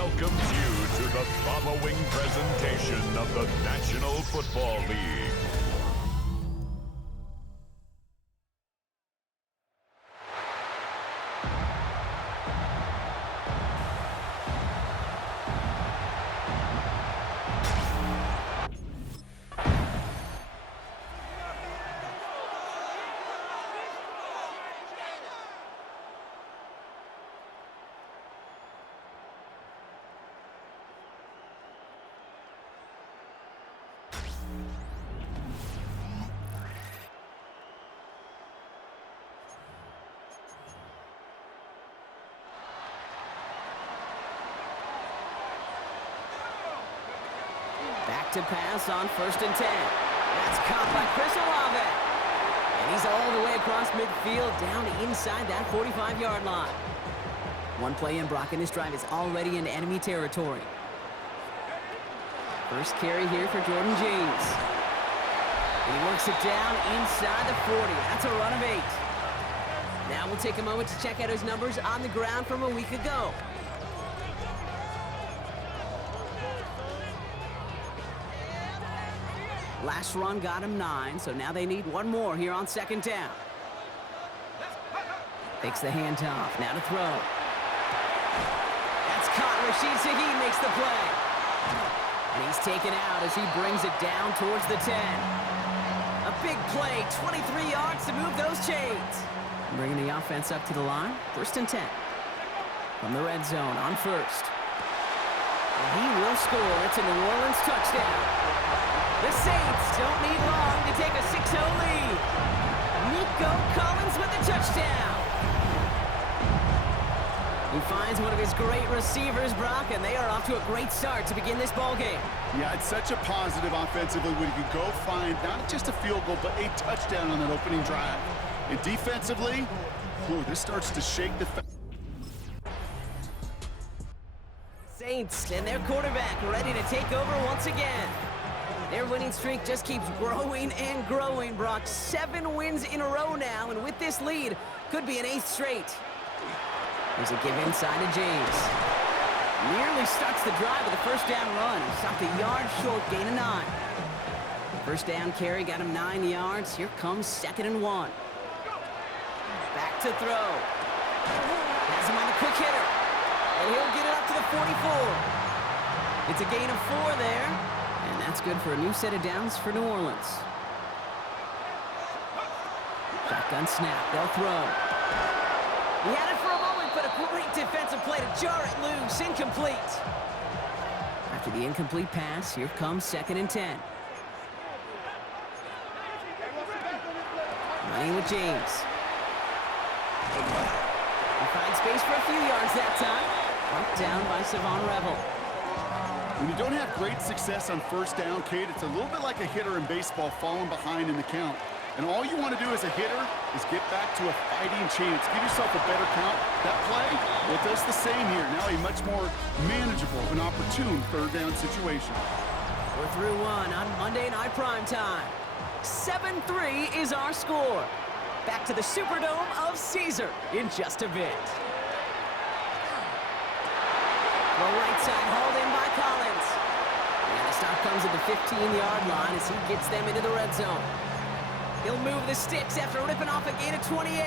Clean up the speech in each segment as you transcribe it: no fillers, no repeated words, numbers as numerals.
welcomes you to the following presentation of the National Football League. Back to pass on 1st and 10. That's caught by Chris Olave. And he's all the way across midfield down inside that 45-yard line. One play in, Brock, and this drive is already in enemy territory. First carry here for Jordan James. And he works it down inside the 40. That's a run of 8. Now we'll take a moment to check out his numbers on the ground from a week ago. Last run got him 9, so now they need one more here on 2nd down. Takes the handoff, now to throw. That's caught. Rashid Shaheed makes the play. And he's taken out as he brings it down towards the 10. A big play, 23 yards to move those chains. Bringing the offense up to the line, 1st and 10. From the red zone on 1st. And he will score. It's a New Orleans touchdown. The Saints don't need long to take a 6-0 lead. Nico Collins with a touchdown. He finds one of his great receivers, Brock, and they are off to a great start to begin this ball game. Yeah, it's such a positive offensively when you can go find not just a field goal, but a touchdown on that opening drive. And defensively, this starts to shake the Saints and their quarterback ready to take over once again. Their winning streak just keeps growing and growing, Brock. 7 wins in a row now, and with this lead, could be an 8th straight. There's a give inside to James. Nearly starts the drive with a 1st down run. He stopped a yard short, gain of 9. 1st down carry got him 9 yards. Here comes 2nd and 1. Back to throw. Has him on the quick hitter. And he'll get it up to the 44. It's a gain of 4 there. And that's good for a new set of downs for New Orleans. Shotgun snap. They'll throw. He had it for a moment, but a great defensive play to jar it loose. Incomplete. After the incomplete pass, here comes 2nd and 10. Running with James. He finds space for a few yards that time. Brought down by Savon Revel. When you don't have great success on 1st down, Kate, it's a little bit like a hitter in baseball falling behind in the count. And all you want to do as a hitter is get back to a fighting chance. Give yourself a better count. That play, well, it does the same here. Now a much more manageable and opportune 3rd down situation. We're through 1 on Monday Night Primetime. 7-3 is our score. Back to the Superdome of Caesar in just a bit. The right side hauled in by Collins. And the stop comes at the 15-yard line as he gets them into the red zone. He'll move the sticks after ripping off a gain of 28.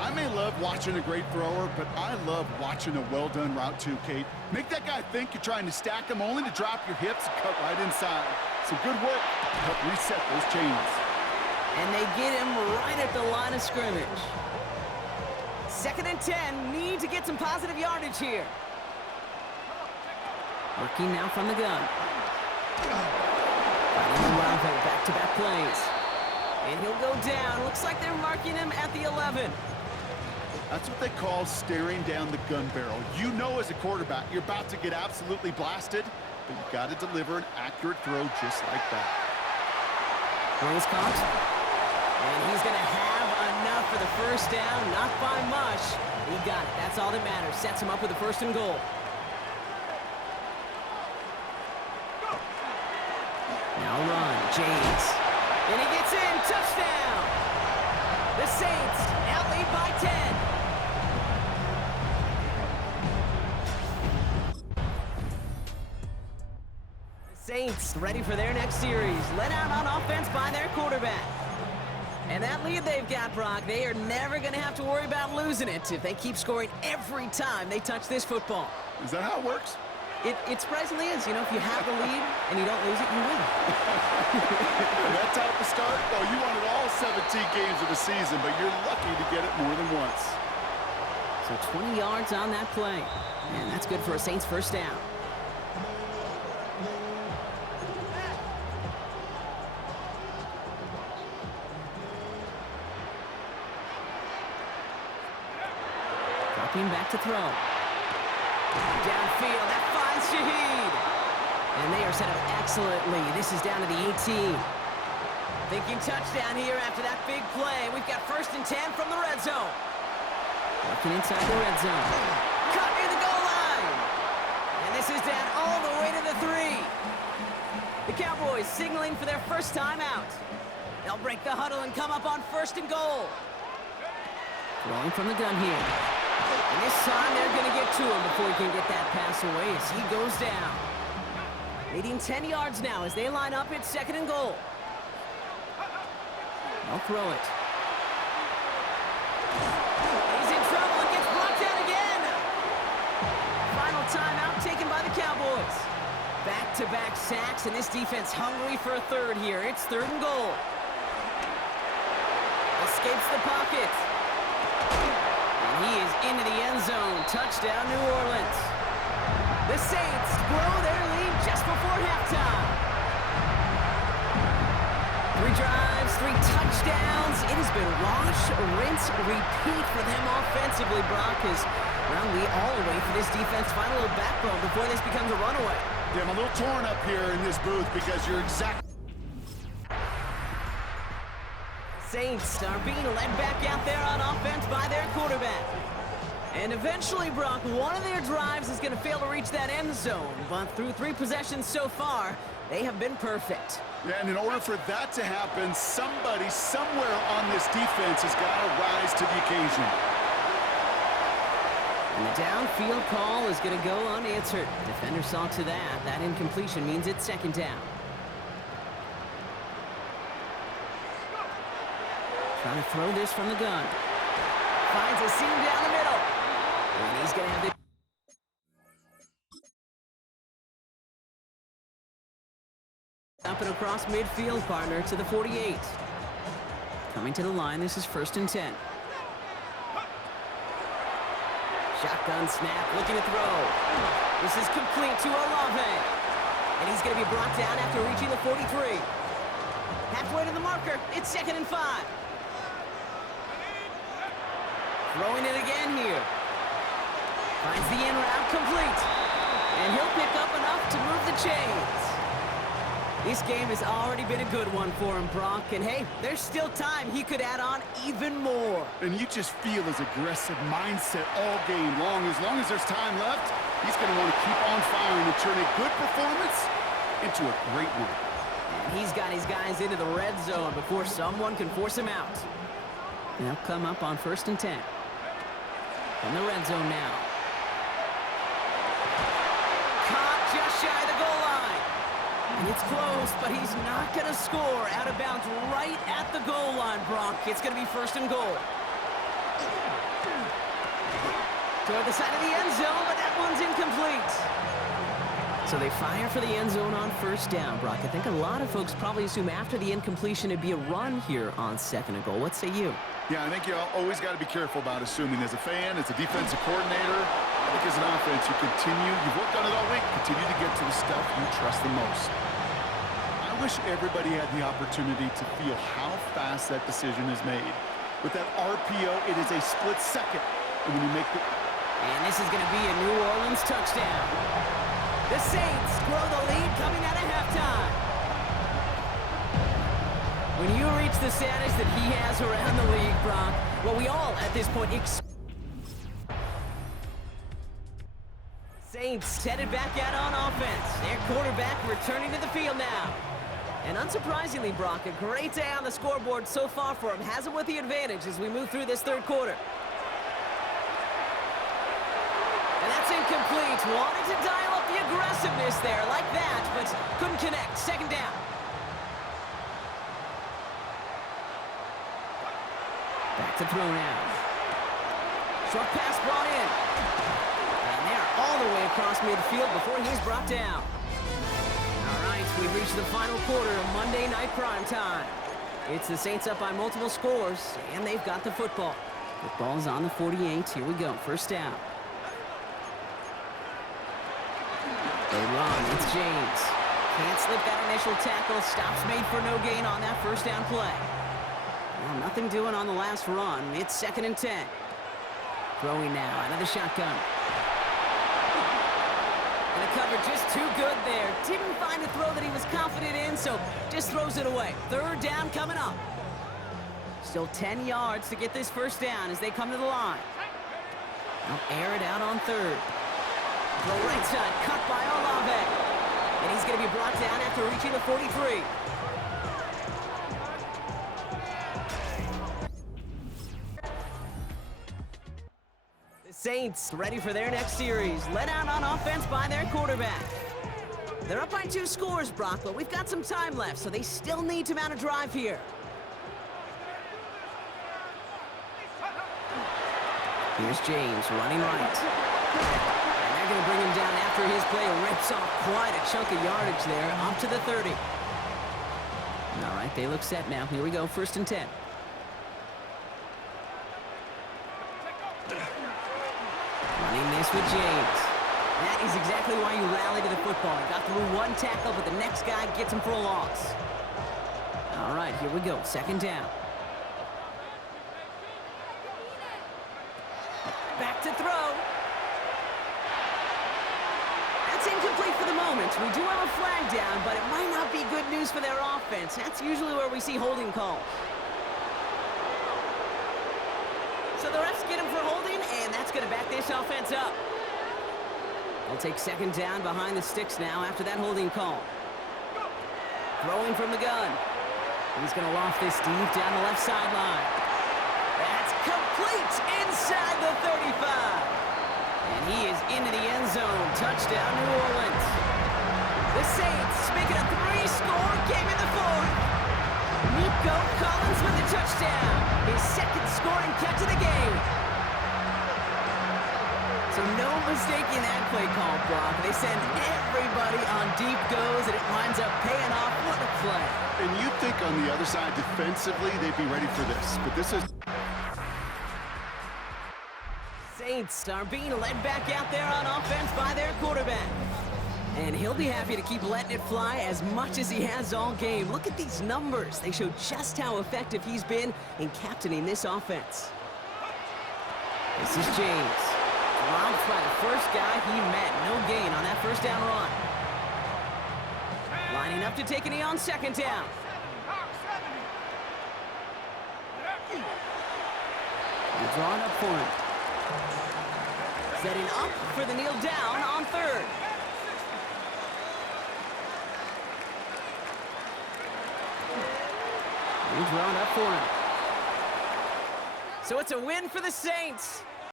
I may love watching a great thrower, but I love watching a well-done route too, Kate. Make that guy think you're trying to stack him only to drop your hips and cut right inside. Some good work to help reset those chains. And they get him right at the line of scrimmage. 2nd and 10, need to get some positive yardage here. Working now from the gun. Back-to-back plays. And he'll go down. Looks like they're marking him at the 11. That's what they call staring down the gun barrel. You know as a quarterback, you're about to get absolutely blasted, but you got to deliver an accurate throw just like that. Throw is caught. And he's going to have enough for the 1st down. Not by much. He got it. That's all that matters. Sets him up with a 1st and goal. Now run, James. And he gets in, touchdown! The Saints now lead by 10. Saints ready for their next series. Let out on offense by their quarterback. And that lead they've got, Brock, they are never going to have to worry about losing it if they keep scoring every time they touch this football. Is that how it works? It surprisingly is. You know, if you have the lead and you don't lose it, you win. That type of start? Well, you wanted all 17 games of the season, but you're lucky to get it more than once. So 20 yards on that play. And that's good for a Saints first down. Dropping back to throw. Downfield, that finds Shaheed. And they are set up excellently. This is down to the 18. Thinking touchdown here after that big play. We've got 1st and 10 from the red zone. Working inside the red zone. Cut near the goal line. And this is down all the way to the 3. The Cowboys signaling for their first time out. They'll break the huddle and come up on 1st and goal. Throwing from the gun here. And this time they're going to get to him before he can get that pass away as he goes down. Leading 10 yards now as they line up at 2nd and goal. They'll throw it. He's in trouble and gets brought down again. Final timeout taken by the Cowboys. Back-to-back sacks, and this defense hungry for a 3rd here. It's 3rd and goal. Escapes the pocket. He is into the end zone. Touchdown, New Orleans. The Saints grow their lead just before halftime. 3 drives, 3 touchdowns. It has been wash, rinse, repeat for them offensively, Brock, as well, we all wait for this defense to find a little backbone before this becomes a runaway. Yeah, I'm a little torn up here in this booth because you're exactly... Saints are being led back out there on offense by their quarterback. And eventually, Brock, one of their drives is going to fail to reach that end zone. But through 3 possessions so far, they have been perfect. Yeah, and in order for that to happen, somebody somewhere on this defense has got to rise to the occasion. And the downfield call is going to go unanswered. Defender saw to that. That incompletion means it's 2nd down. Trying to throw this from the gun. Finds a seam down the middle. And he's going to have the... Up and across midfield, partner, to the 48. Coming to the line, this is 1st and 10. Shotgun snap, looking to throw. This is complete to Olave. And he's going to be brought down after reaching the 43. Halfway to the marker, it's 2nd and 5. Throwing it again here. Finds the in route complete. And he'll pick up enough to move the chains. This game has already been a good one for him, Brock. And hey, there's still time. He could add on even more. And you just feel his aggressive mindset all game long. As long as there's time left, he's going to want to keep on firing and turn a good performance into a great one. And he's got his guys into the red zone before someone can force him out. And they'll come up on 1st and 10. In the red zone now. Caught just shy of the goal line. And it's close, but he's not going to score. Out of bounds right at the goal line, Brock. It's going to be 1st and goal. Toward the side of the end zone, but that one's incomplete. So they fire for the end zone on 1st down, Brock. I think a lot of folks probably assume after the incompletion it'd be a run here on 2nd and goal. What say you? Yeah, I think you always got to be careful about assuming. As a fan, as a defensive coordinator, I think as an offense, you've worked on it all week, continue to get to the stuff you trust the most. I wish everybody had the opportunity to feel how fast that decision is made. With that RPO, it is a split second. And when you make the... And this is going to be a New Orleans touchdown. The Saints grow the lead coming out of halftime. When you reach the status that he has around the league, Brock, well, we all, at this point, Saints headed back out on offense. Their quarterback returning to the field now. And unsurprisingly, Brock, a great day on the scoreboard so far for him. Has him with the advantage as we move through this 3rd quarter. And that's incomplete. incomplete. Wanted to dial up the aggressiveness there like that, but couldn't connect. Second down. Back to throw now. Short pass brought in. And they're all the way across midfield before he's brought down. All right, we've reached the final quarter of Monday Night Primetime. It's the Saints up by multiple scores, and they've got the football. Football's on the 48. Here we go. First down. They run. It's James. Can't slip that initial tackle. Stops made for no gain on that first down play. Well, nothing doing on the last run. It's 2nd and 10. Throwing now out of the shotgun. And the cover just too good there. Didn't find a throw that he was confident in, so just throws it away. Third down coming up. Still 10 yards to get this first down as they come to the line. They'll air it out on third. The right side cut by Olave. And he's going to be brought down after reaching the 43. The Saints ready for their next series. Led out on offense by their quarterback. They're up by 2 scores, Brock, but we've got some time left, so they still need to mount a drive here. Here's James running right. And they're going to bring him down after his play rips off quite a chunk of yardage there, up to the 30. All right, they look set now. Here we go, 1st and 10. Running this with James. That is exactly why you rally to the football. He got through 1 tackle, but the next guy gets him for a loss. All right, here we go, 2nd down. Back to throw. That's incomplete for the moment. We do have a flag down, but it might not be good news for their offense. That's usually where we see holding calls. So the refs get him for holding, and that's going to back this offense up. They'll take 2nd down behind the sticks now after that holding call. Throwing from the gun. He's going to loft this deep down the left sideline. That's complete inside the 35. And he is into the end zone. Touchdown, New Orleans. The Saints make it a 3-score game in the 4th. Nico Collins with the touchdown. His 2nd scoring catch of the game. So no mistaking that play call, Brock. They send everybody on deep goes, and it winds up paying off. What a play. And you'd think on the other side, defensively, they'd be ready for this. But this is... Saints are being led back out there on offense by their quarterback. And he'll be happy to keep letting it fly as much as he has all game. Look at these numbers. They show just how effective he's been in captaining this offense. This is James. Robbed by the first guy he met. No gain on that first down run. Lining up to take a knee on 2nd down. They're drawn up for him. Setting up for the kneel down on 3rd. He's drawn up for him. So it's a win for the Saints.